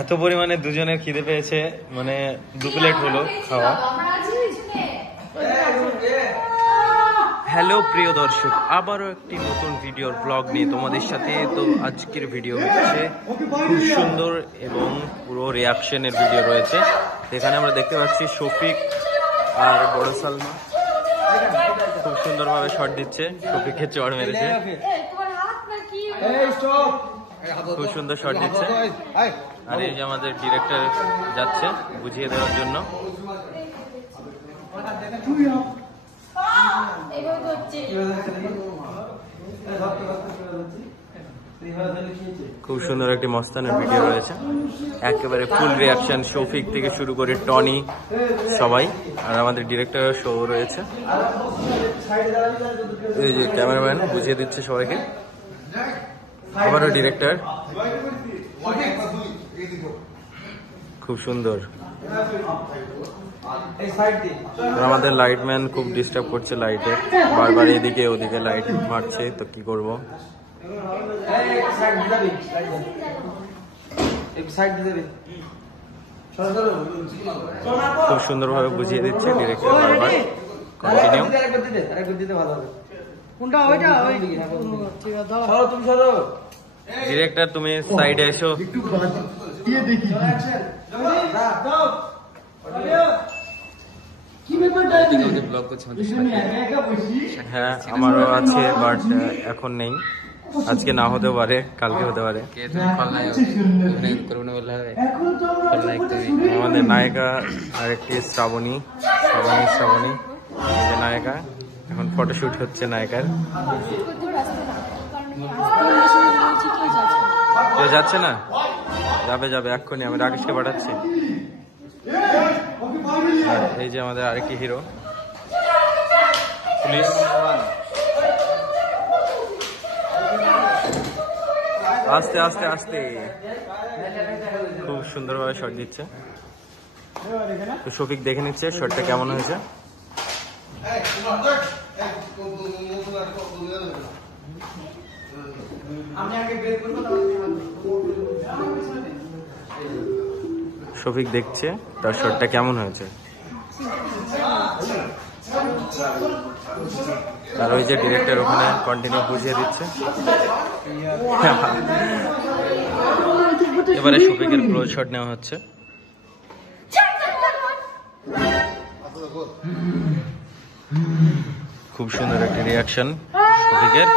এত পরিমাণে দুজনের খিদে পেয়েছে, মানে 2 প্লেট হলো খাওয়া। হ্যালো প্রিয় দর্শক, আবারও একটি নতুন ভিডিওর ব্লগ নিয়ে তোমাদের সাথে। তো আজকের ভিডিও হচ্ছে খুব সুন্দর এবং পুরো রিয়াকশনের ভিডিও রয়েছে। এখানে আমরা দেখতে পাচ্ছি শফিক আর বড় সালমা খুব সুন্দরভাবে শট দিচ্ছে। শফিককে চড় মেরেছে, খুব সুন্দর শট দিচ্ছে। আর এই যে আমাদের ডিরেক্টর যাচ্ছে বুঝিয়ে দেওয়ার জন্য। খুব সুন্দর একটি মস্তানের ভিডিও রয়েছে, একেবারে ফুল রিয়াকশন শফিক থেকে শুরু করে টনি সবাই। আর আমাদের ডিরেক্টর শো রয়েছে, এই যে ক্যামেরাম্যান বুঝিয়ে দিচ্ছে সবাইকে। আবারও ডিরেক্টর, খুব সুন্দর। আমাদের লাইটম্যান খুব ডিস্টার্ব করছে লাইটে, বারবার এদিকে ওদিকে লাইট মারছে, তো কি করবো। খুব সুন্দরভাবে বুঝিয়ে দিচ্ছে ডিরেক্টর বারবার। কন্টিনিউ। ডিরেক্টর তুমি সাইডে এসো। হ্যাঁ আমারও আছে, বাট এখন নেই। আজকে না হতে পারে, কালকে হতে পারে। আমাদের নায়িকা আর একটি শ্রাবণী নায়িকা, এখন ফটোশুট হচ্ছে নায়িকার। কেউ যাচ্ছে না? যাবে এক্ষুনি, আমি রাকেশকে পাঠাচ্ছি। এই যে আমাদের আরেকটি হিরো পুলিশ। আস্তে আস্তে আস্তে খুব সুন্দরভাবে শট দিচ্ছে। তো শফিক দেখে নিচ্ছে শটটা কেমন হয়েছে। শফিক দেখছে তার শটটা কেমন হয়েছে। আর ওই যে ডিরেক্টর ওখানে কন্টিনিউ বুঝিয়ে দিচ্ছে। এবারে শফিকের ক্লোজ শট নেওয়া হচ্ছে। খুব সুন্দর একটা রিয়াকশন শফিকের।